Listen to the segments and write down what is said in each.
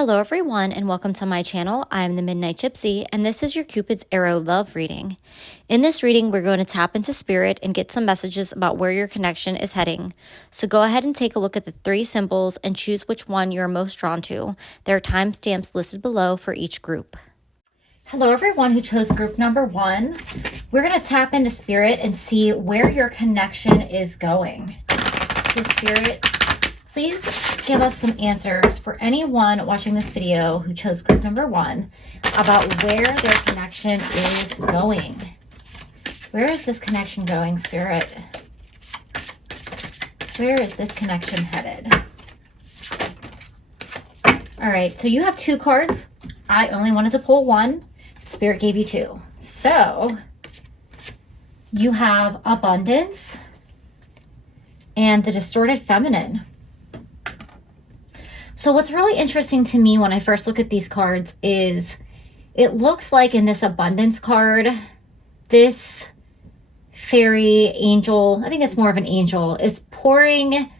Hello everyone and welcome to my channel. I'm the Midnight Gypsy and this is your Cupid's Arrow Love reading. In this reading, we're going to tap into spirit and get some messages about where your connection is heading. So go ahead and take a look at the 3 symbols and choose which one you're most drawn to. There are timestamps listed below for each group. Hello everyone who chose group number 1. We're going to tap into spirit and see where your connection is going. So spirit, please give us some answers for anyone watching this video who chose group number 1 about where their connection is going. Where is this connection going, Spirit? Where is this connection headed? All right, so you have 2 cards. I only wanted to pull 1. Spirit gave you 2. So you have abundance and the distorted feminine. So what's really interesting to me when I first look at these cards is it looks like in this abundance card, this fairy angel, I think it's more of an angel, is pouring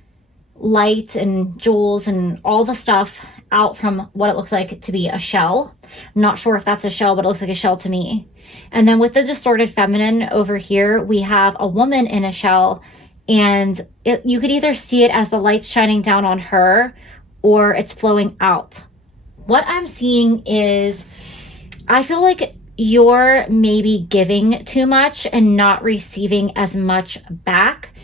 light and jewels and all the stuff out from what it looks like to be a shell. I'm not sure if that's a shell, but it looks like a shell to me. And then with the distorted feminine over here, we have a woman in a shell, and you could either see it as the light's shining down on her or it's flowing out. What I'm seeing is I feel like you're maybe giving too much and not receiving as much back.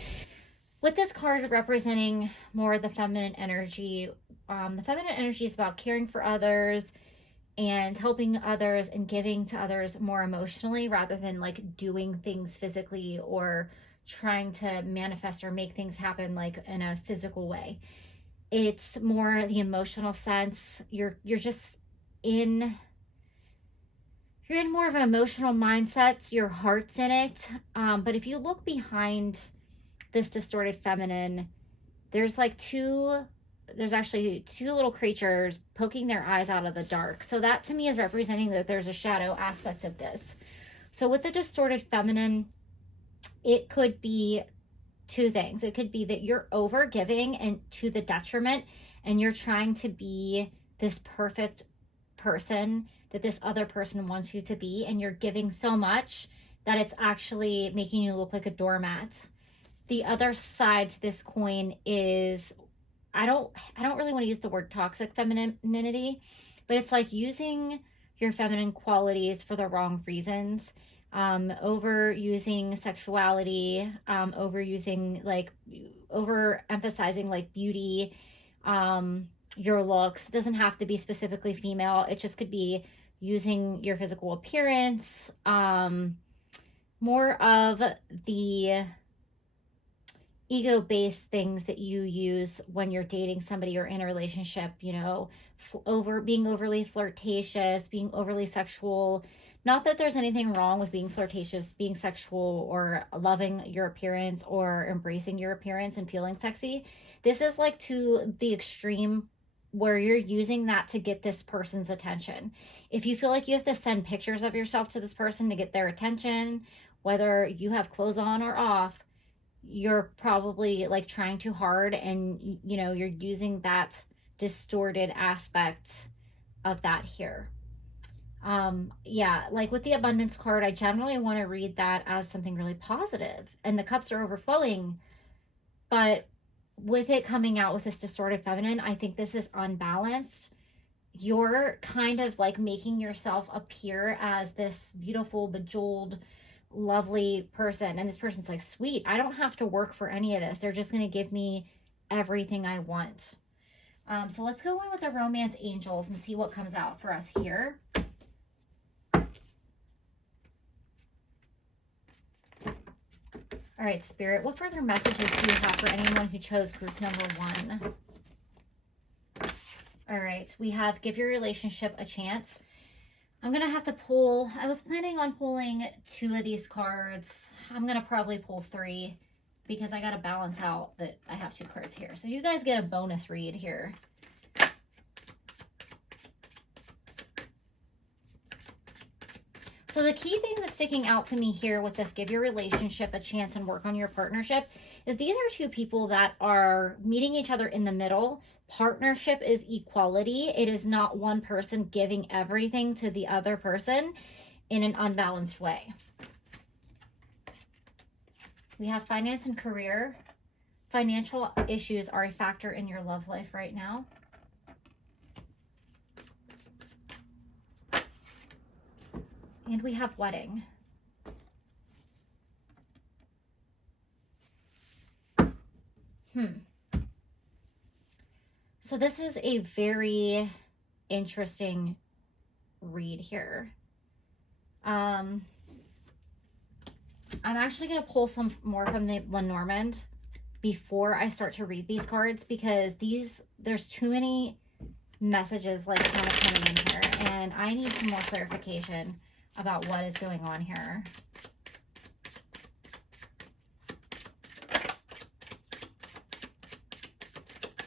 With this card representing more the feminine energy, the feminine energy is about caring for others and helping others and giving to others more emotionally rather than like doing things physically or trying to manifest or make things happen like in a physical way. It's more the emotional sense. You're just in more of an emotional mindset. Your heart's in it. But if you look behind this distorted feminine, there's actually 2 little creatures poking their eyes out of the dark. So that to me is representing that there's a shadow aspect of this. So with the distorted feminine, it could be 2 things. It could be that you're over giving and to the detriment, and you're trying to be this perfect person that this other person wants you to be, and you're giving so much that it's actually making you look like a doormat. The other side to this coin is I don't really want to use the word toxic femininity, but it's like using your feminine qualities for the wrong reasons. Overusing sexuality, overemphasizing like beauty, your looks. It doesn't have to be specifically female. It just could be using your physical appearance, more of the ego-based things that you use when you're dating somebody or in a relationship, you know, being overly flirtatious, being overly sexual. Not that there's anything wrong with being flirtatious, being sexual, or loving your appearance or embracing your appearance and feeling sexy. This is like to the extreme where you're using that to get this person's attention. If you feel like you have to send pictures of yourself to this person to get their attention, whether you have clothes on or off, you're probably like trying too hard, and you know, you're using that distorted aspect of that here. Yeah, like with the abundance card, I generally want to read that as something really positive, and the cups are overflowing. But with it coming out with this distorted feminine, I think this is unbalanced. You're kind of like making yourself appear as this beautiful, bejeweled, lovely person, and this person's like, sweet, I don't have to work for any of this. They're just going to give me everything I want. So let's go in with the romance angels and see what comes out for us here. All right, Spirit, what further messages do you have for anyone who chose group number 1? All right, we have give your relationship a chance. I'm going to have to pull, I was planning on pulling 2 of these cards. I'm going to probably pull 3 because I got to balance out that I have 2 cards here. So you guys get a bonus read here. So the key thing that's sticking out to me here with this give your relationship a chance and work on your partnership is these are two people that are meeting each other in the middle. Partnership is equality. It is not one person giving everything to the other person in an unbalanced way. We have finance and career. Financial issues are a factor in your love life right now. And we have wedding. So this is a very interesting read here. I'm actually going to pull some more from the Lenormand before I start to read these cards, because there's too many messages like kind of coming in here, and I need some more clarification about what is going on here.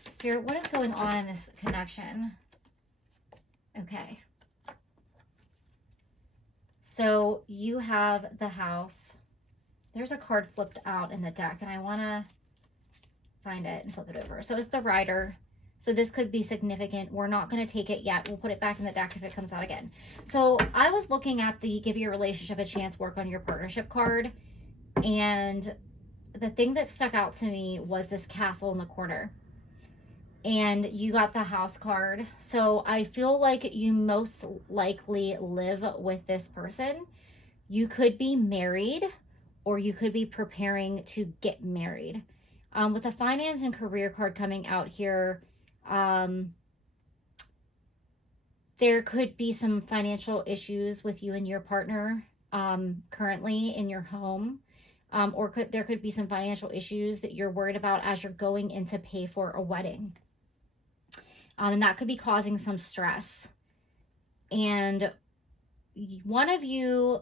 Spirit, what is going on in this connection? Okay. So you have the house. There's a card flipped out in the deck, and I want to find it and flip it over. So it's the Rider. So this could be significant. We're not going to take it yet. We'll put it back in the deck if it comes out again. So I was looking at the give your relationship a chance, work on your partnership card. And the thing that stuck out to me was this castle in the corner. And you got the house card. So I feel like you most likely live with this person. You could be married, or you could be preparing to get married. With the finance and career card coming out here, there could be some financial issues with you and your partner currently in your home, or there could be some financial issues that you're worried about as you're going in to pay for a wedding, and that could be causing some stress. And one of you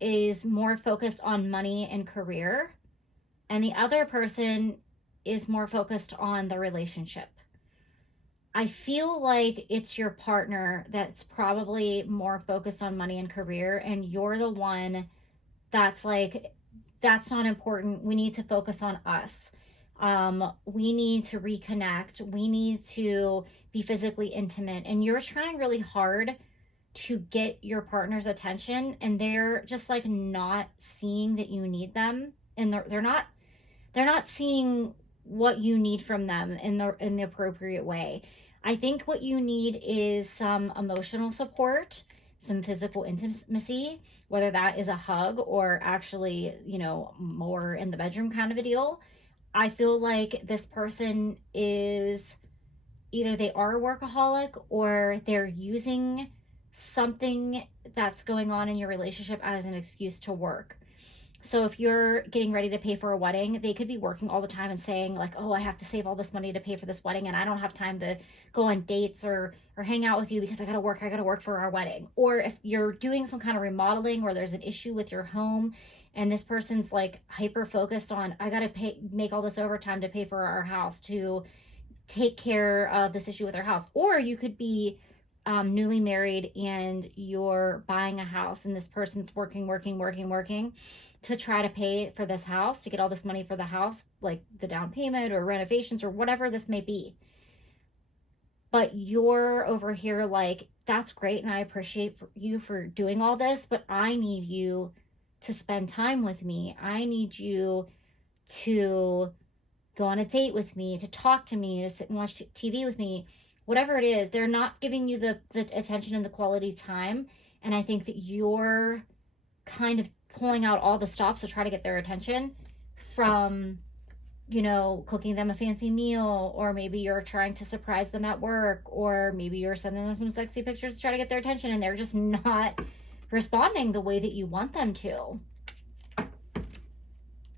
is more focused on money and career, and the other person is more focused on the relationship. I feel like it's your partner that's probably more focused on money and career, and you're the one that's like, that's not important. We need to focus on us. We need to reconnect. We need to be physically intimate. And you're trying really hard to get your partner's attention, and they're just like not seeing that you need them, and they're not seeing what you need from them in the appropriate way. I think what you need is some emotional support, some physical intimacy, whether that is a hug or actually, more in the bedroom kind of a deal. I feel like this person is either they are a workaholic, or they're using something that's going on in your relationship as an excuse to work. So if you're getting ready to pay for a wedding, they could be working all the time and saying like, oh, I have to save all this money to pay for this wedding, and I don't have time to go on dates or hang out with you because I gotta work for our wedding. Or if you're doing some kind of remodeling, or there's an issue with your home, and this person's like hyper focused on, I gotta make all this overtime to pay for our house, to take care of this issue with our house. Or you could be newly married and you're buying a house, and this person's working to try to pay for this house, to get all this money for the house, like the down payment or renovations or whatever this may be. But you're over here like, that's great, and I appreciate you for doing all this, but I need you to spend time with me. I need you to go on a date with me, to talk to me, to sit and watch TV with me. Whatever it is, they're not giving you the attention and the quality time. And I think that you're kind of pulling out all the stops to try to get their attention, from, cooking them a fancy meal, or maybe you're trying to surprise them at work, or maybe you're sending them some sexy pictures to try to get their attention, and they're just not responding the way that you want them to. All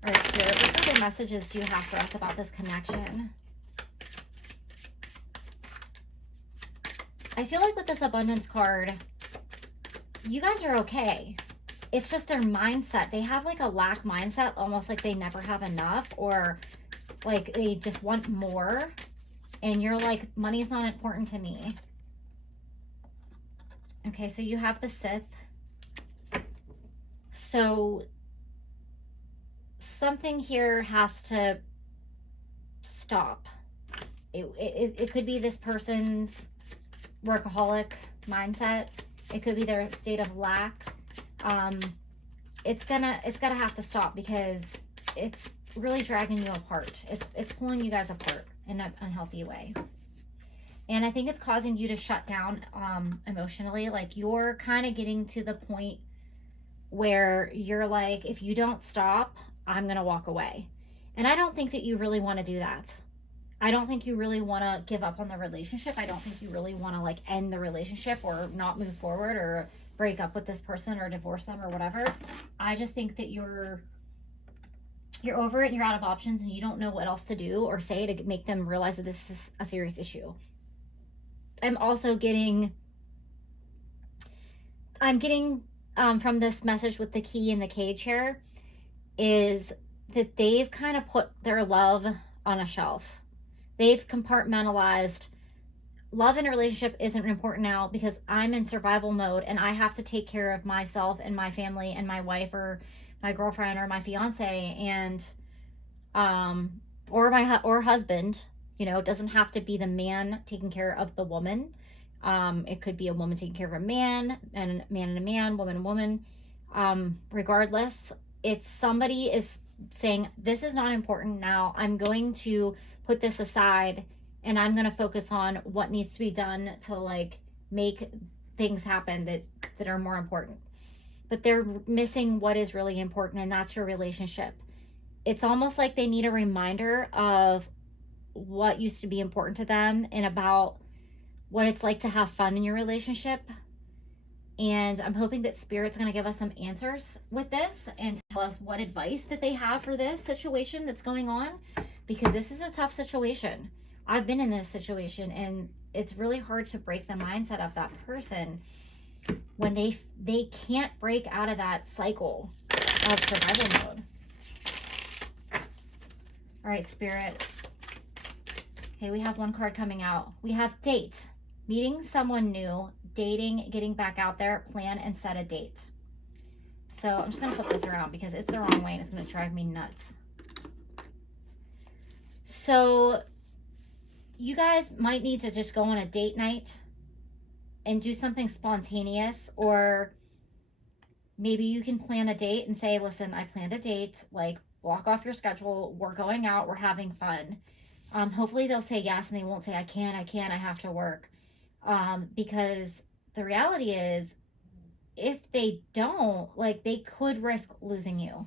right, Spirit, what other messages do you have for us about this connection? I feel like with this abundance card, you guys are okay. It's just their mindset. They have like a lack mindset, almost like they never have enough, or like they just want more. And you're like, money is not important to me. Okay, so you have the Sith. So something here has to stop. It could be this person's workaholic mindset. It could be their state of lack. It's gonna have to stop because it's really dragging you apart. It's pulling you guys apart in an unhealthy way. And I think it's causing you to shut down emotionally. Like, you're kind of getting to the point where you're like, if you don't stop, I'm going to walk away. And I don't think that you really want to do that. I don't think you really want to give up on the relationship. I don't think you really want to like end the relationship or not move forward or break up with this person or divorce them or whatever. I just think that you're over it and you're out of options and you don't know what else to do or say to make them realize that this is a serious issue. I'm getting from this message with the key and the cage here is that they've kind of put their love on a shelf. They've compartmentalized. Love in a relationship isn't important now because I'm in survival mode and I have to take care of myself and my family and my wife or my girlfriend or my fiance and or husband. You know, it doesn't have to be the man taking care of the woman. It could be a woman taking care of a man, and a man, woman and woman. Regardless, it's somebody is saying, this is not important now. I'm going to put this aside and I'm going to focus on what needs to be done to like make things happen that are more important. But they're missing what is really important, and that's your relationship. It's almost like they need a reminder of what used to be important to them and about what it's like to have fun in your relationship. And I'm hoping that Spirit's going to give us some answers with this and tell us what advice that they have for this situation that's going on, because this is a tough situation. I've been in this situation and it's really hard to break the mindset of that person when they can't break out of that cycle of survival mode. All right, Spirit. Okay, we have one card coming out. We have date, meeting someone new, dating, getting back out there, plan and set a date. So I'm just going to flip this around because it's the wrong way and it's going to drive me nuts. So you guys might need to just go on a date night and do something spontaneous, or maybe you can plan a date and say, listen, I planned a date, like block off your schedule. We're going out. We're having fun. Hopefully they'll say yes and they won't say, I can't, I have to work. Because the reality is, if they don't, like, they could risk losing you.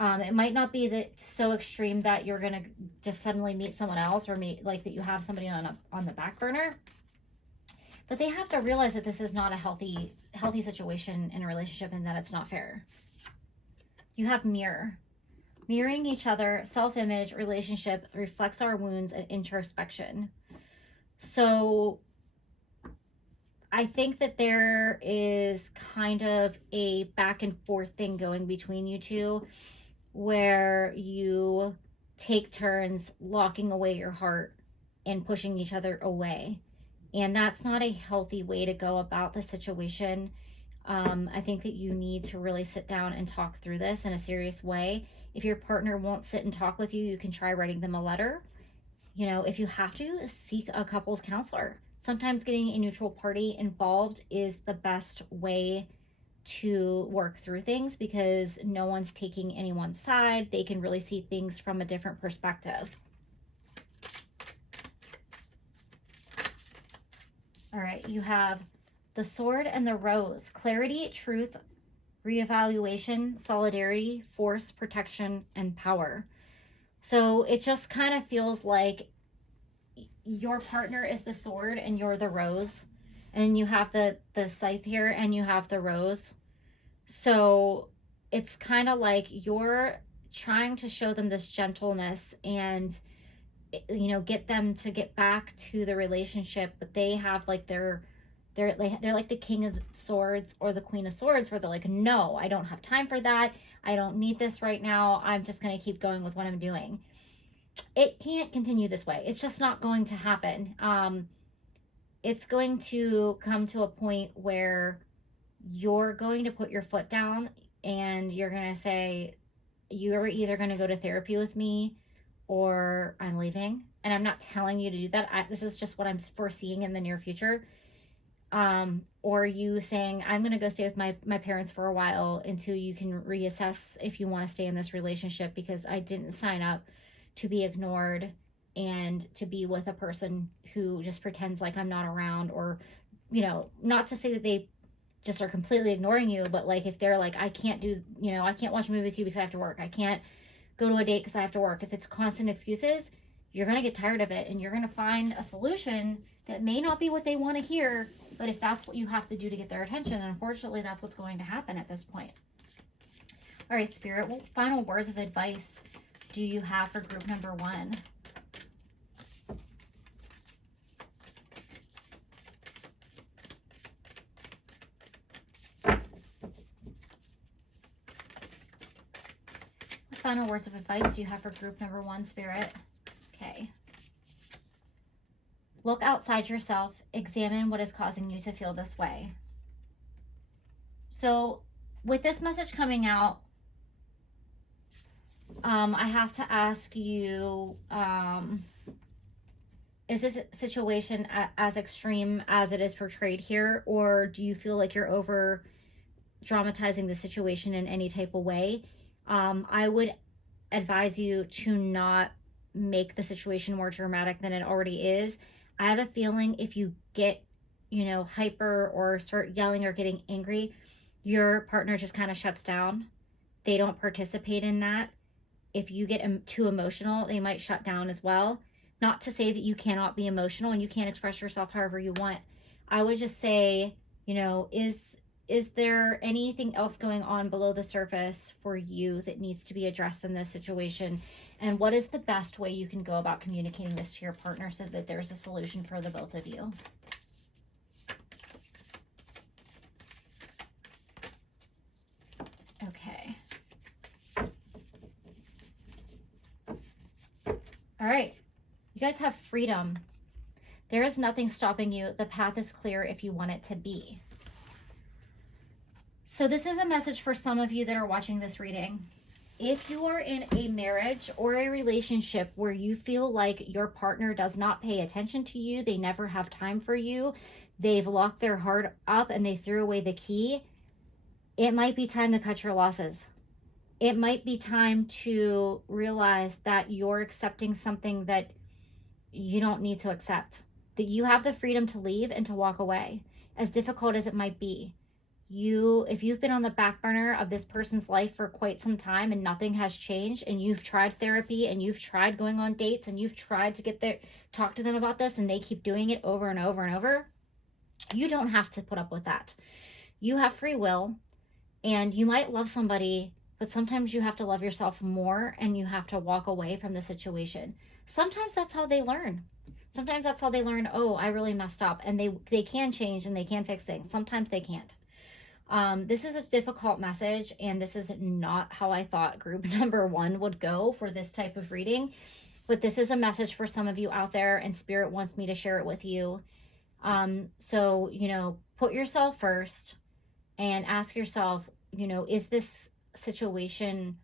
It might not be that so extreme that you're going to just suddenly meet someone else or meet like that you have somebody on the back burner. But they have to realize that this is not a healthy situation in a relationship and that it's not fair. You have mirror. Mirroring each other, self-image, relationship reflects our wounds and introspection. So I think that there is kind of a back and forth thing going between you two where you take turns locking away your heart and pushing each other away. And that's not a healthy way to go about the situation. I think that you need to really sit down and talk through this in a serious way. If your partner won't sit and talk with you, you can try writing them a letter. You know, if you have to, seek a couples counselor. Sometimes getting a neutral party involved is the best way to work through things because no one's taking anyone's side. They can really see things from a different perspective. All right, you have the sword and the rose. Clarity, truth, reevaluation, solidarity, force, protection, and power. So it just kind of feels like your partner is the sword and you're the rose. And you have the scythe here and you have the rose. So it's kind of like you're trying to show them this gentleness and, you know, get them to get back to the relationship, but they have like they're like the king of swords or the queen of swords where they're like, no, I don't have time for that. I don't need this right now. I'm just going to keep going with what I'm doing. It can't continue this way. It's just not going to happen. It's going to come to a point where you're going to put your foot down and you're going to say, you're either going to go to therapy with me or I'm leaving. And I'm not telling you to do that. This is just what I'm foreseeing in the near future. Or you saying, I'm going to go stay with my parents for a while until you can reassess if you want to stay in this relationship, because I didn't sign up to be ignored and to be with a person who just pretends like I'm not around. Or, you know, not to say that they just are completely ignoring you, but like if they're like, I can't do, you know, I can't watch a movie with you because I have to work. I can't go to a date because I have to work. If it's constant excuses, you're going to get tired of it, and you're going to find a solution that may not be what they want to hear, but if that's what you have to do to get their attention, unfortunately, that's what's going to happen at this point. All right, Spirit, what final words of advice do you have for group number 1? What final words of advice do you have for group number 1, Spirit? Okay. Look outside yourself. Examine what is causing you to feel this way. So with this message coming out, I have to ask you, is this situation as extreme as it is portrayed here? Or do you feel like you're over dramatizing the situation in any type of way? I would advise you to not make the situation more dramatic than it already is. I have a feeling if you get, you know, hyper or start yelling or getting angry, your partner just kind of shuts down. They don't participate in that. If you get too emotional, they might shut down as well. Not to say that you cannot be emotional and you can't express yourself however you want. I would just say, you know, is there anything else going on below the surface for you that needs to be addressed in this situation? And what is the best way you can go about communicating this to your partner so that there's a solution for the both of you? Okay. All right. You guys have freedom. There is nothing stopping you. The path is clear if you want it to be. So this is a message for some of you that are watching this reading. If you are in a marriage or a relationship where you feel like your partner does not pay attention to you, they never have time for you, they've locked their heart up and they threw away the key, it might be time to cut your losses. It might be time to realize that you're accepting something that you don't need to accept, that you have the freedom to leave and to walk away, as difficult as it might be. If you've been on the back burner of this person's life for quite some time and nothing has changed, and you've tried therapy and you've tried going on dates and you've tried to talk to them about this, and they keep doing it over and over and over, you don't have to put up with that. You have free will, and you might love somebody, but sometimes you have to love yourself more and you have to walk away from the situation. Sometimes that's how they learn. Sometimes that's how they learn, oh, I really messed up, and they can change and they can fix things. Sometimes they can't. This is a difficult message, and this is not how I thought group number 1 would go for this type of reading, but this is a message for some of you out there, and Spirit wants me to share it with you. So, you know, put yourself first and ask yourself, you know, is this situation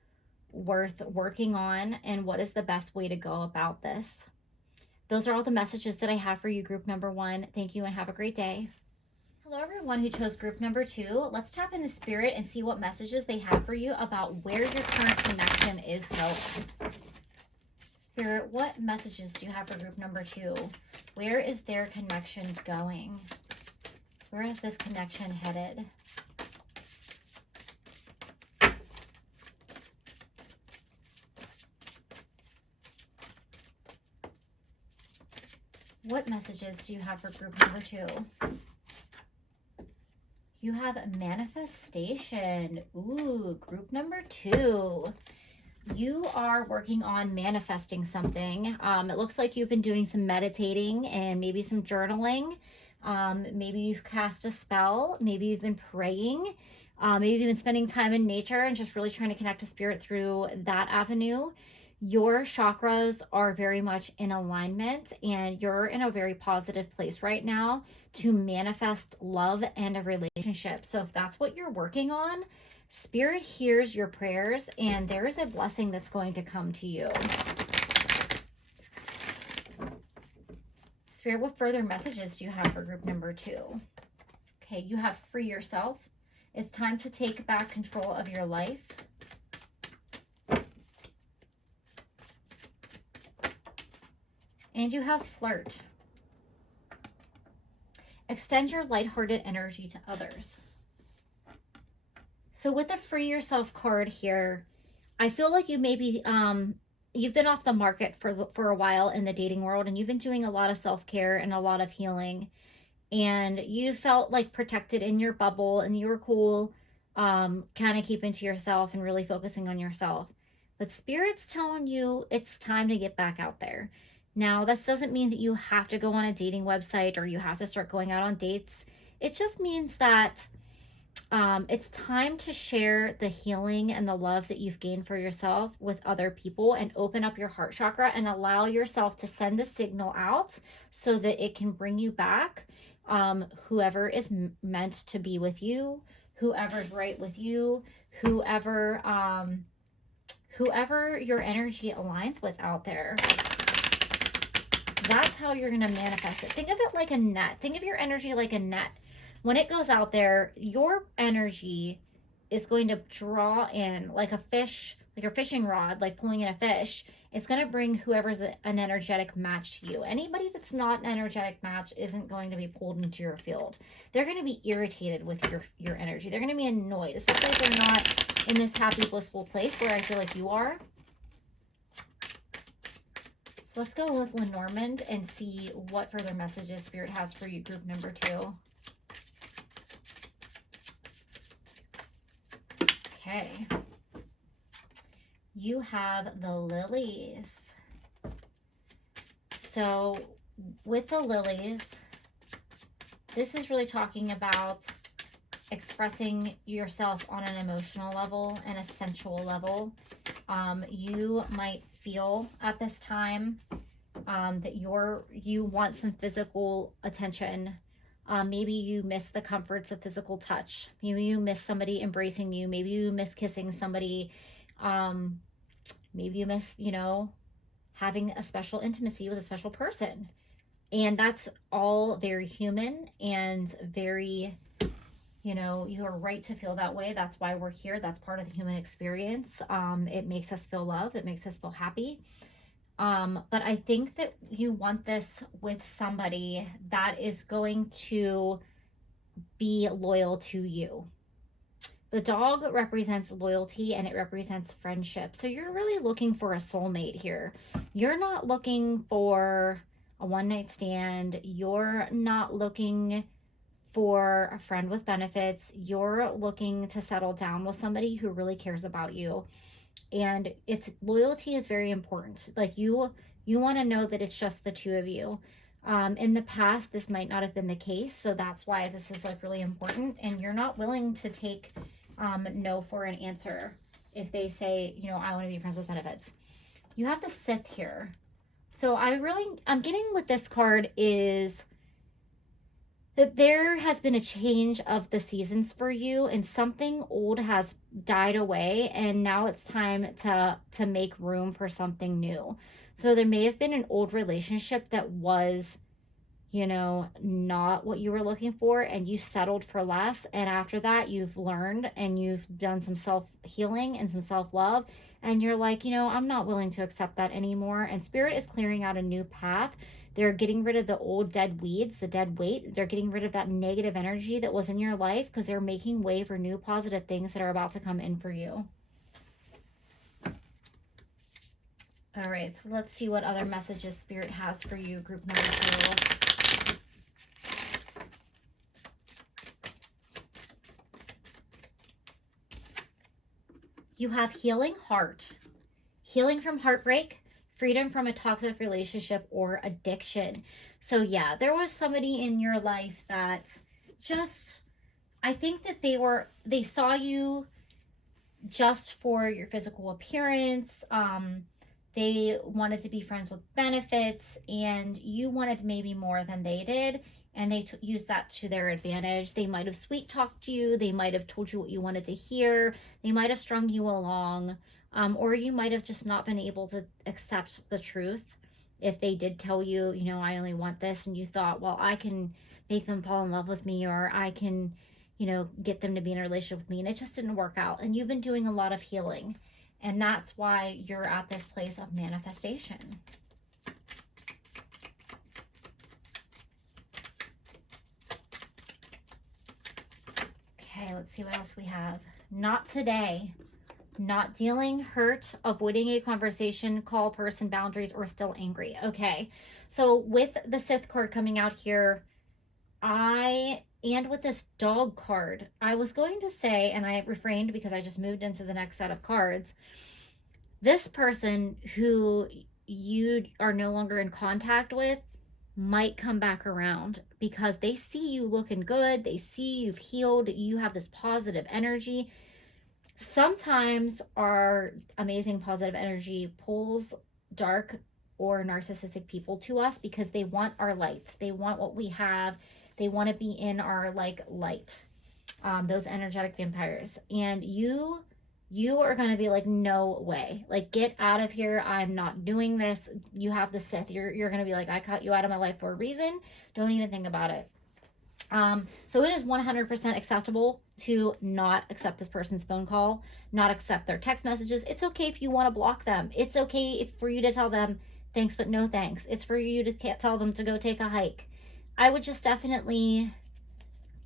worth working on, and what is the best way to go about this? Those are all the messages that I have for you, group number 1. Thank you and have a great day. Hello, everyone who chose group number 2. Let's tap into Spirit and see what messages they have for you about where your current connection is going. Spirit, what messages do you have for group number 2? Where is their connection going? Where is this connection headed? What messages do you have for group number 2? You have manifestation. Ooh, group number 2. You are working on manifesting something. It looks like you've been doing some meditating and maybe some journaling. Maybe you've cast a spell. Maybe you've been praying. Maybe you've been spending time in nature and just really trying to connect to Spirit through that avenue. Your chakras are very much in alignment, and you're in a very positive place right now to manifest love and a relationship. So if that's what you're working on, Spirit hears your prayers, and there is a blessing that's going to come to you. Spirit, what further messages do you have for group number 2? Okay, you have free yourself. It's time to take back control of your life. And you have flirt. Extend your lighthearted energy to others. So with the free yourself card here, I feel like you maybe you've been off the market for a while in the dating world, and you've been doing a lot of self-care and a lot of healing, and you felt like protected in your bubble, and you were cool, kind of keeping to yourself and really focusing on yourself. But Spirit's telling you it's time to get back out there. Now, this doesn't mean that you have to go on a dating website or you have to start going out on dates. It just means that it's time to share the healing and the love that you've gained for yourself with other people, and open up your heart chakra and allow yourself to send the signal out so that it can bring you back whoever is meant to be with you, whoever's right with you, whoever your energy aligns with out there. That's how you're going to manifest it. Think of it like a net. Think of your energy like a net. When it goes out there, your energy is going to draw in like a fish, like a fishing rod, like pulling in a fish. It's going to bring whoever's an energetic match to you. Anybody that's not an energetic match isn't going to be pulled into your field. They're going to be irritated with your energy. They're going to be annoyed, especially if they're not in this happy, blissful place where I feel like you are. So let's go with Lenormand and see what further messages Spirit has for you, group number 2. Okay. You have the lilies. So with the lilies, this is really talking about expressing yourself on an emotional level and a sensual level. You might feel at this time that you want some physical attention. Maybe you miss the comforts of physical touch. Maybe you miss somebody embracing you. Maybe you miss kissing somebody. Maybe you miss, having a special intimacy with a special person. And that's all very human and very, you are right to feel that way. That's why we're here. That's part of the human experience. It makes us feel love. It makes us feel happy. But I think that you want this with somebody that is going to be loyal to you. The dog represents loyalty and it represents friendship. So you're really looking for a soulmate here. You're not looking for a one-night stand. You're not looking for a friend with benefits. You're looking to settle down with somebody who really cares about you. And loyalty is very important. Like you want to know that it's just the two of you. In the past, this might not have been the case. So that's why this is like really important. And you're not willing to take no for an answer if they say, I want to be friends with benefits. You have the Sith here. So I'm getting with this card is that there has been a change of the seasons for you, and something old has died away, and now it's time to make room for something new. So there may have been an old relationship that was, not what you were looking for, and you settled for less. And after that, you've learned and you've done some self-healing and some self-love, and you're like, I'm not willing to accept that anymore. And Spirit is clearing out a new path. They're getting rid of the old dead weeds, the dead weight. They're getting rid of that negative energy that was in your life, because they're making way for new positive things that are about to come in for you. All right, so let's see what other messages Spirit has for you, group number 2. You have healing heart, healing from heartbreak, freedom from a toxic relationship or addiction. So yeah, there was somebody in your life that just, I think that they saw you just for your physical appearance. They wanted to be friends with benefits, and you wanted maybe more than they did. and they use that to their advantage. They might have sweet talked you. They might have told you what you wanted to hear. They might have strung you along. Or you might have just not been able to accept the truth. If they did tell you, you know, I only want this, and you thought, well, I can make them fall in love with me, or I can, you know, get them to be in a relationship with me, and it just didn't work out. And you've been doing a lot of healing, and that's why you're at this place of manifestation. Okay, let's see what else we have. Not today. Not dealing, hurt, avoiding a conversation, call person, boundaries, or still angry. Okay, so with the Sith card coming out here, and with this dog card, I was going to say, and I refrained because I just moved into the next set of cards, this person who you are no longer in contact with might come back around because they see you looking good. They see you've healed. You have this positive energy. Sometimes our amazing positive energy pulls dark or narcissistic people to us because they want our lights. They want what we have. They want to be in our like light. Those energetic vampires. And you are going to be like, no way. Like, get out of here. I'm not doing this. You have the Sith. You're going to be like, I cut you out of my life for a reason. Don't even think about it. So it is 100% acceptable to not accept this person's phone call, not accept their text messages. It's okay if you want to block them. It's okay for you to tell them thanks, but no thanks. It's for you to tell them to go take a hike. I would just definitely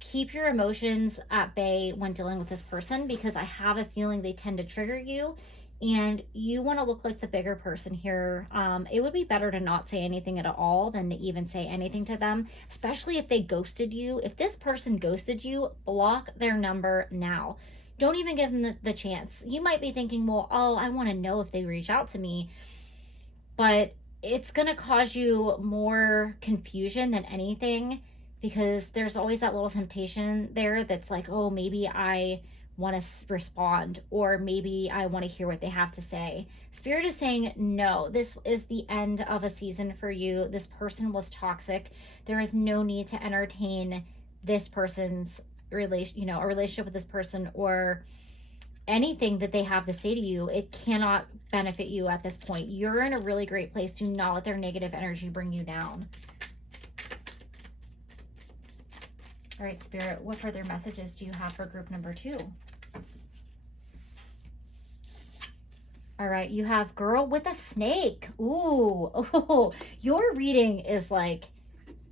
keep your emotions at bay when dealing with this person, because I have a feeling they tend to trigger you, and you want to look like the bigger person here. It would be better to not say anything at all than to even say anything to them, especially if they ghosted you. If this person ghosted you, block their number now. Don't even give them the chance. You might be thinking, well, oh, I want to know if they reach out to me, but it's going to cause you more confusion than anything, because there's always that little temptation there that's like, oh, maybe I want to respond, or maybe I want to hear what they have to say. Spirit is saying, no, this is the end of a season for you. This person was toxic. There is no need to entertain this person's a relationship with this person, or anything that they have to say to you. It cannot benefit you at this point. You're in a really great place. Do not let their negative energy bring you down. All right, Spirit, what further messages do you have for group number 2? All right, you have girl with a snake. Ooh, oh, your reading is like,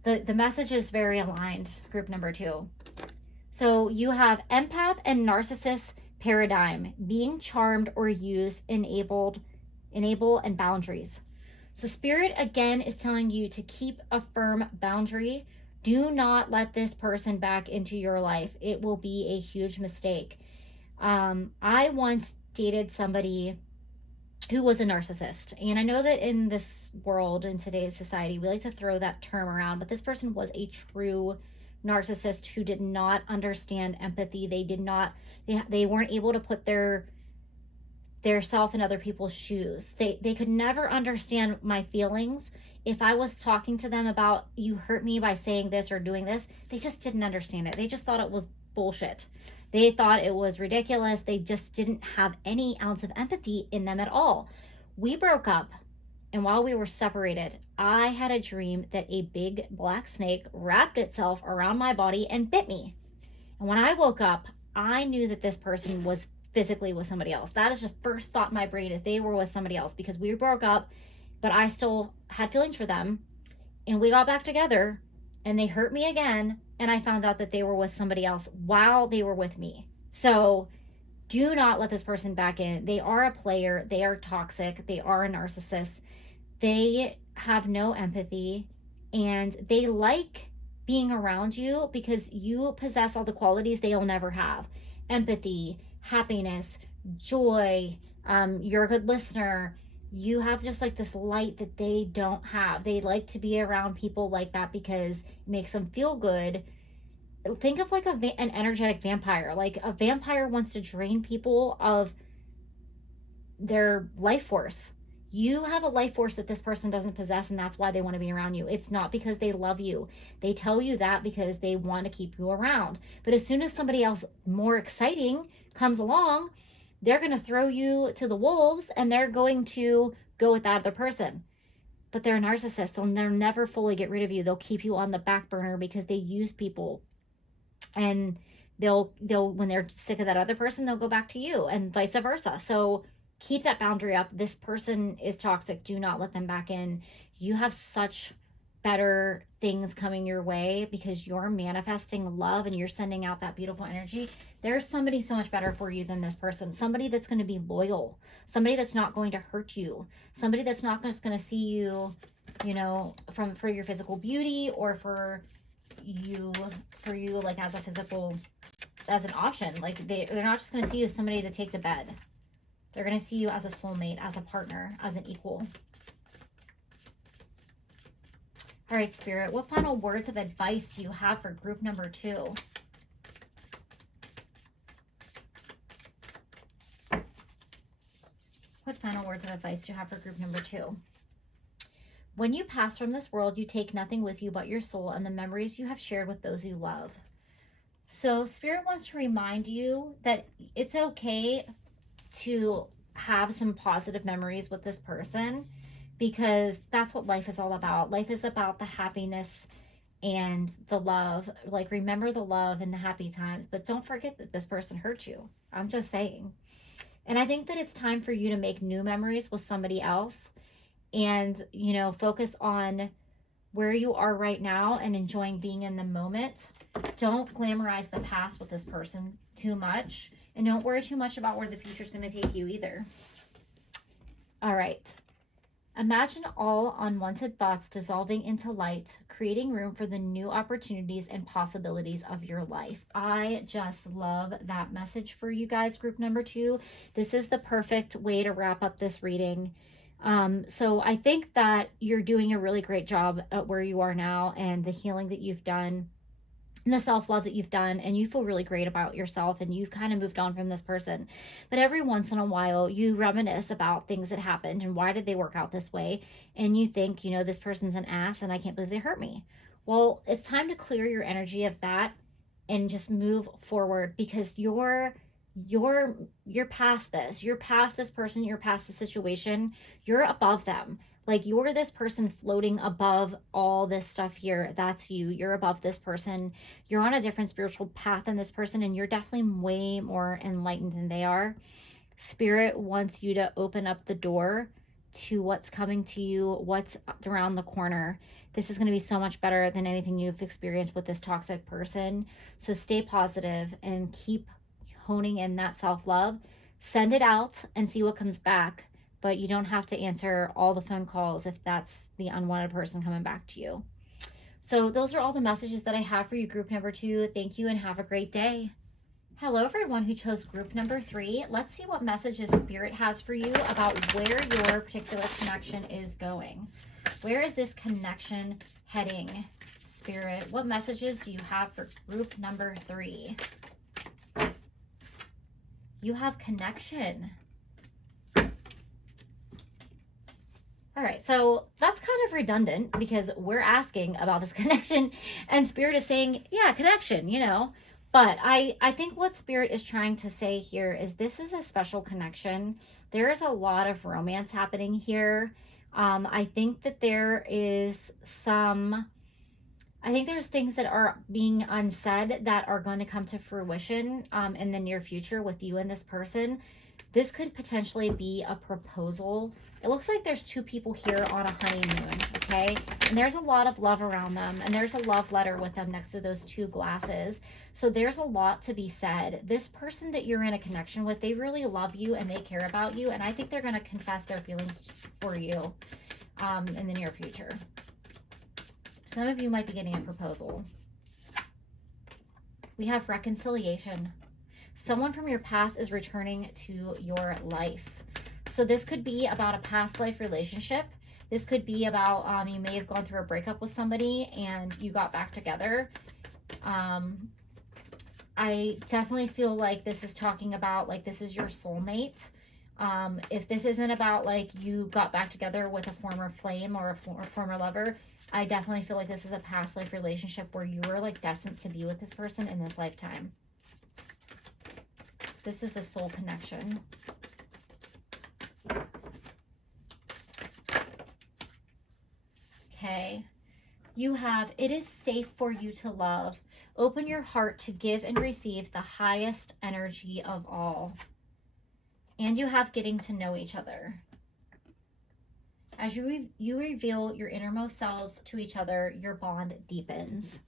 the message is very aligned, group number 2. So you have empath and narcissist paradigm, being charmed or used, enable and boundaries. So Spirit again is telling you to keep a firm boundary. Do not let this person back into your life. It will be a huge mistake. I once dated somebody who was a narcissist. And I know that in this world, in today's society, we like to throw that term around, but this person was a true narcissist who did not understand empathy. They weren't able to put their self in other people's shoes. They could never understand my feelings. If I was talking to them about, you hurt me by saying this or doing this, they just didn't understand it. They just thought it was bullshit. They thought it was ridiculous. They just didn't have any ounce of empathy in them at all. We broke up, and while we were separated, I had a dream that a big black snake wrapped itself around my body and bit me. And when I woke up, I knew that this person was physically with somebody else. That is the first thought in my brain, is they were with somebody else, because we broke up, but I still had feelings for them, and we got back together, and they hurt me again, and I found out that they were with somebody else while they were with me. So do not let this person back in. They are a player. They are toxic. They are a narcissist. They have no empathy, and they like being around you because you possess all the qualities they'll never have. Empathy, happiness, joy, you're a good listener. You have just like this light that they don't have. They like to be around people like that because it makes them feel good. Think of like an energetic vampire. Like a vampire wants to drain people of their life force. You have a life force that this person doesn't possess, and that's why they want to be around you. It's not because they love you. They tell you that because they want to keep you around. But as soon as somebody else more exciting comes along, they're going to throw you to the wolves, and they're going to go with that other person. But they're a narcissist, so they'll never fully get rid of you. They'll keep you on the back burner because they use people. And they'll when they're sick of that other person, they'll go back to you, and vice versa. So keep that boundary up. This person is toxic. Do not let them back in. You have such better things coming your way because you're manifesting love and you're sending out that beautiful energy. There's somebody so much better for you than this person. Somebody that's going to be loyal. Somebody that's not going to hurt you. Somebody that's not just going to see you, you know, for your physical beauty or for you like as a physical, as an option. Like they're not just going to see you as somebody to take to bed. They're going to see you as a soulmate, as a partner, as an equal. All right, Spirit, what final words of advice do you have for group number 2? What final words of advice do you have for group number 2? When you pass from this world, you take nothing with you but your soul and the memories you have shared with those you love. So Spirit wants to remind you that it's okay to have some positive memories with this person, because that's what life is all about. Life is about the happiness and the love. Like, remember the love and the happy times, but don't forget that this person hurt you. I'm just saying. And I think that it's time for you to make new memories with somebody else and, you know, focus on where you are right now and enjoying being in the moment. Don't glamorize the past with this person too much. And don't worry too much about where the future is going to take you either. All right. Imagine all unwanted thoughts dissolving into light, creating room for the new opportunities and possibilities of your life. I just love that message for you guys, group number 2. This is the perfect way to wrap up this reading. So I think that you're doing a really great job at where you are now and the healing that you've done. And the self-love that you've done, and you feel really great about yourself, and you've kind of moved on from this person. But every once in a while, you reminisce about things that happened and why did they work out this way, and you think, you know, this person's an ass and I can't believe they hurt me. Well, it's time to clear your energy of that and just move forward, because you're past this. You're past this person. You're past the situation. You're above them. Like, you're this person floating above all this stuff here. That's you. You're above this person. You're on a different spiritual path than this person, and you're definitely way more enlightened than they are. Spirit wants you to open up the door to what's coming to you, what's around the corner. This is going to be so much better than anything you've experienced with this toxic person. So stay positive and keep honing in that self-love. Send it out and see what comes back. But you don't have to answer all the phone calls if that's the unwanted person coming back to you. So those are all the messages that I have for you, group number 2. Thank you and have a great day. Hello, everyone who chose group number 3. Let's see what messages Spirit has for you about where your particular connection is going. Where is this connection heading, Spirit? What messages do you have for group number 3? You have connection. All right, so that's kind of redundant because we're asking about this connection and Spirit is saying, yeah, connection, you know. But I think what Spirit is trying to say here is this is a special connection. There is a lot of romance happening here. I think that there's things that are being unsaid that are going to come to fruition in the near future with you and this person. This could potentially be a proposal. It looks like there's 2 people here on a honeymoon, okay? And there's a lot of love around them, and there's a love letter with them next to those 2 glasses. So there's a lot to be said. This person that you're in a connection with, they really love you and they care about you, and I think they're going to confess their feelings for you in the near future. Some of you might be getting a proposal. We have reconciliation. Someone from your past is returning to your life. So this could be about a past life relationship. This could be about you may have gone through a breakup with somebody and you got back together. I definitely feel like this is talking about, like, this is your soulmate. If this isn't about like you got back together with a former flame or a former lover, I definitely feel like this is a past life relationship where you were like destined to be with this person in this lifetime. This is a soul connection. Okay. You have, it is safe for you to love. Open your heart to give and receive the highest energy of all. And you have getting to know each other. As you reveal your innermost selves to each other, your bond deepens.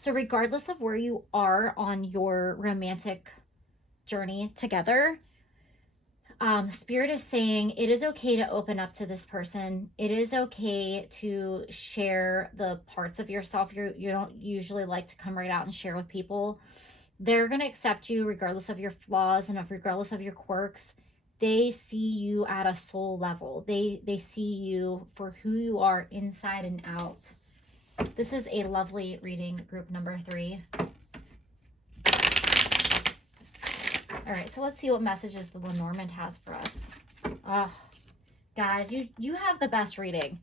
So regardless of where you are on your romantic journey together, Spirit is saying it is okay to open up to this person. It is okay to share the parts of yourself you don't usually like to come right out and share with people. They're going to accept you regardless of your flaws and regardless of your quirks. They see you at a soul level. They see you for who you are inside and out. This is a lovely reading, group number 3. All right, so let's see what messages the Lenormand has for us. Oh, guys, you have the best reading.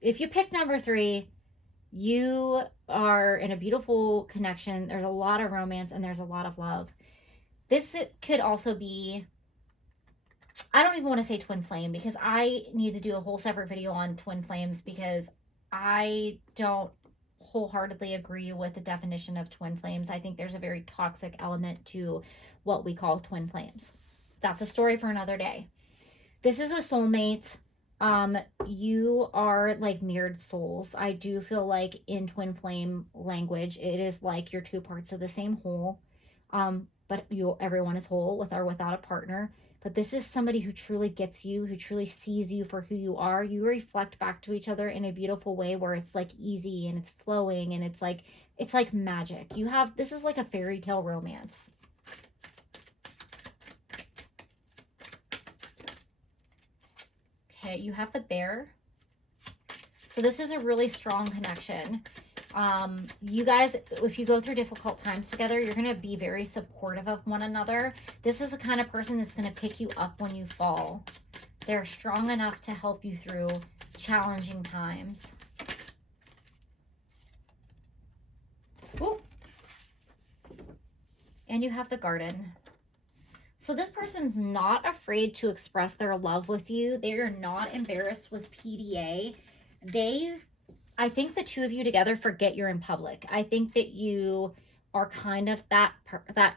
If you pick number 3, you are in a beautiful connection. There's a lot of romance and there's a lot of love. This could also be, I don't even want to say twin flame because I need to do a whole separate video on twin flames because I don't wholeheartedly agree with the definition of twin flames. I think there's a very toxic element to what we call twin flames. That's a story for another day. This is a soulmate. You are like mirrored souls. I do feel like in twin flame language, it is like you're two parts of the same whole. But everyone is whole with or without a partner. But this is somebody who truly gets you, who truly sees you for who you are. You reflect back to each other in a beautiful way where it's like easy and it's flowing and it's like magic. This is like a fairy tale romance. Okay, you have the bear. So this is a really strong connection. You guys, if you go through difficult times together, you're going to be very supportive of one another. This is the kind of person that's going to pick you up when you fall. They're strong enough to help you through challenging times. Ooh. And you have the garden. So this person's not afraid to express their love with you. They are not embarrassed with PDA. I think the two of you together forget you're in public. I think that you are kind of that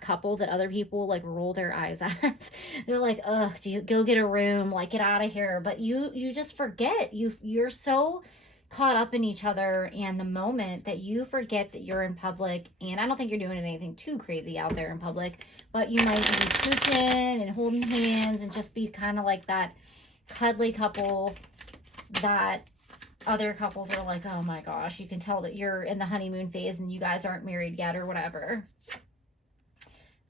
couple that other people like roll their eyes at. They're like, ugh, do you go get a room? Like, get out of here. But you just forget. You're so caught up in each other and the moment that you forget that you're in public. And I don't think you're doing anything too crazy out there in public, but you might be scooching and holding hands and just be kind of like that cuddly couple that other couples are like, oh my gosh, you can tell that you're in the honeymoon phase and you guys aren't married yet or whatever.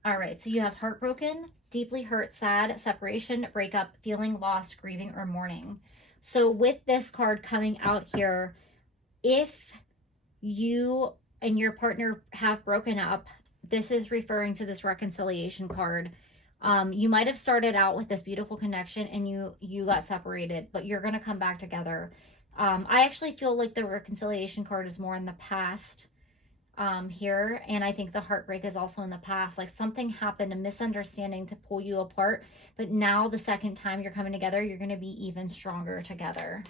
All right, so you have heartbroken, deeply hurt, sad, separation, breakup, feeling lost, grieving, or mourning. So with this card coming out here, if you and your partner have broken up, this is referring to this reconciliation card. You might have started out with this beautiful connection and you got separated, but you're going to come back together. I actually feel like the reconciliation card is more in the past here. And I think the heartbreak is also in the past. Like something happened, a misunderstanding to pull you apart. But now the second time you're coming together, you're going to be even stronger together.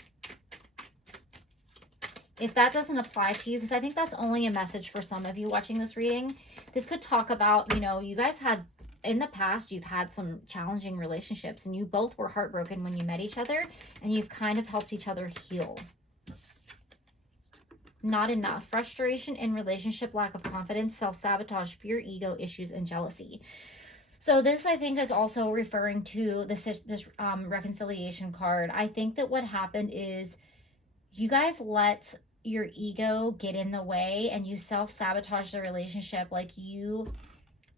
If that doesn't apply to you, because I think that's only a message for some of you watching this reading, this could talk about, you guys had, in the past, you've had some challenging relationships and you both were heartbroken when you met each other and you've kind of helped each other heal. Not enough. Frustration in relationship, lack of confidence, self-sabotage, fear, ego issues, and jealousy. So this, I think, is also referring to this reconciliation card. I think that what happened is you guys let your ego get in the way and you self-sabotage the relationship. Like do you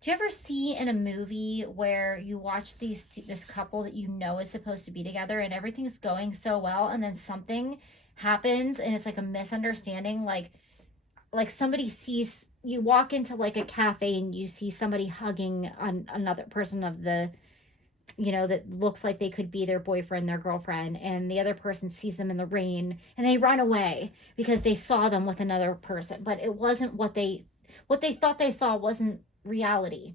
ever see in a movie where you watch this couple that you know is supposed to be together and everything's going so well and then something happens and it's like a misunderstanding, like somebody sees, you walk into like a cafe and you see somebody hugging another person of the you know, that looks like they could be their boyfriend, their girlfriend, and the other person sees them in the rain and they run away because they saw them with another person, but it wasn't what they thought they saw, wasn't reality.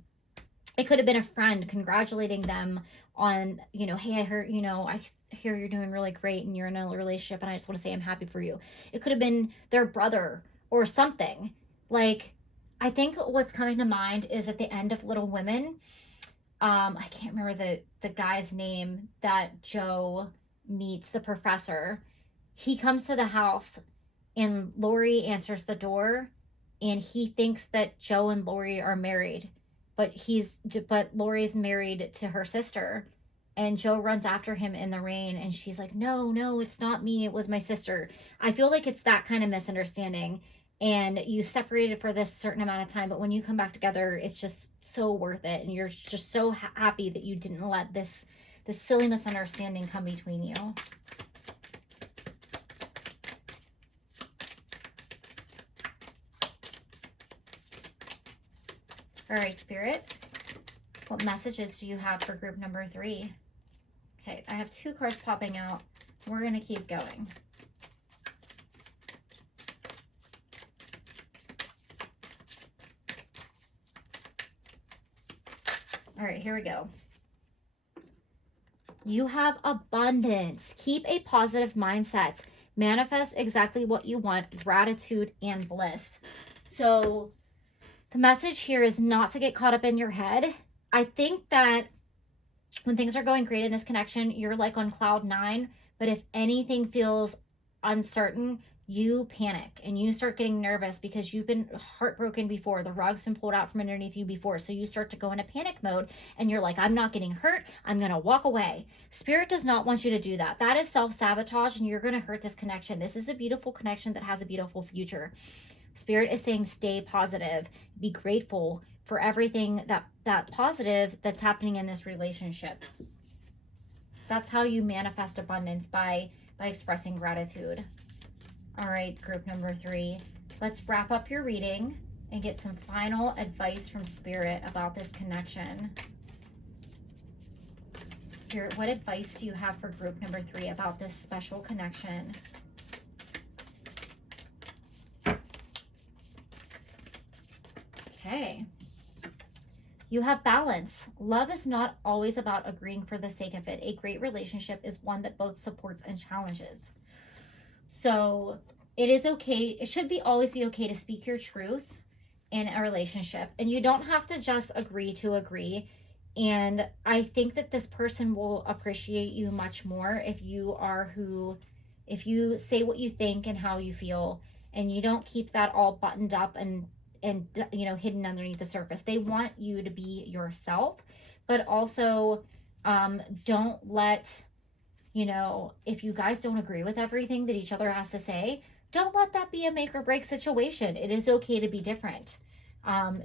It could have been a friend congratulating them on, you know, hey, I heard, you know, I hear you're doing really great and you're in a relationship and I just want to say I'm happy for you. It could have been their brother or something. Like, I think what's coming to mind is at the end of Little Women, I can't remember the guy's name that Joe meets, the professor. He comes to the house and Lori answers the door and he thinks that Joe and Lori are married, but Lori's married to her sister, and Joe runs after him in the rain and she's like, no, it's not me, it was my sister. I feel like it's that kind of misunderstanding, and you separated for this certain amount of time, but when you come back together, it's just so worth it, and you're just so happy that you didn't let this silly misunderstanding come between you. All right, Spirit, what messages do you have for group number 3? Okay, I have 2 cards popping out. We're going to keep going. All right, here we go. You have abundance. Keep a positive mindset. Manifest exactly what you want, gratitude and bliss. So the message here is not to get caught up in your head. I think that when things are going great in this connection, you're like on cloud 9, but if anything feels uncertain, you panic and you start getting nervous because you've been heartbroken before. The rug's been pulled out from underneath you before. So you start to go into panic mode and you're like, I'm not getting hurt. I'm going to walk away. Spirit does not want you to do that. That is self-sabotage and you're going to hurt this connection. This is a beautiful connection that has a beautiful future. Spirit is saying stay positive, be grateful for everything that positive that's happening in this relationship. That's how you manifest abundance, by expressing gratitude. All right, group number 3, let's wrap up your reading and get some final advice from Spirit about this connection. Spirit, what advice do you have for group number 3 about this special connection? Okay. You have balance. Love is not always about agreeing for the sake of it. A great relationship is one that both supports and challenges. So it is okay. It should always be okay to speak your truth in a relationship. And you don't have to just agree to agree. And I think that this person will appreciate you much more if you say what you think and how you feel, and you don't keep that all buttoned up and you know, hidden underneath the surface. They want you to be yourself, but also don't let, you know, if you guys don't agree with everything that each other has to say, don't let that be a make or break situation. It is okay to be different.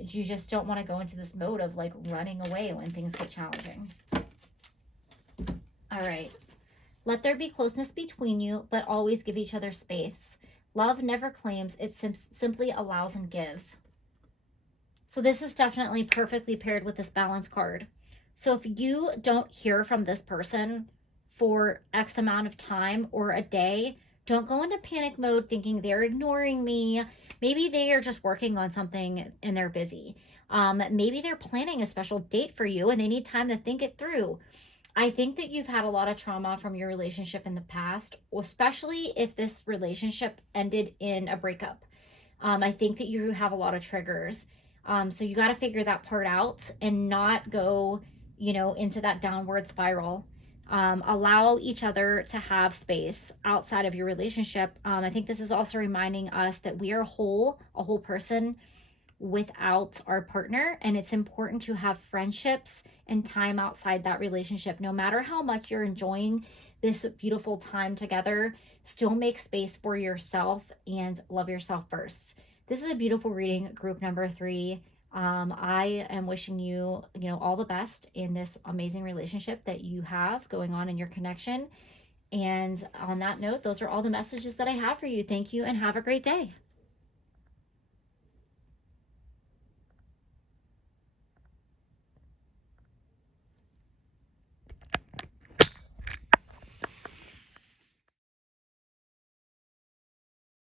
You just don't want to go into this mode of like running away when things get challenging. All right. Let there be closeness between you, but always give each other space. Love never claims, it simply allows and gives. So this is definitely perfectly paired with this balance card. So if you don't hear from this person for X amount of time or a day, don't go into panic mode thinking they're ignoring me. Maybe they are just working on something and they're busy. Maybe they're planning a special date for you and they need time to think it through. I think that you've had a lot of trauma from your relationship in the past, especially if this relationship ended in a breakup. I think that you have a lot of triggers. So you got to figure that part out and not go, you know, into that downward spiral. Allow each other to have space outside of your relationship. I think this is also reminding us that we are a whole person without our partner, and it's important to have friendships and time outside that relationship. No matter how much you're enjoying this beautiful time together, still make space for yourself and love yourself first. This is a beautiful reading, group number 3. I am wishing you, all the best in this amazing relationship that you have going on in your connection. And on that note, those are all the messages that I have for you. Thank you and have a great day.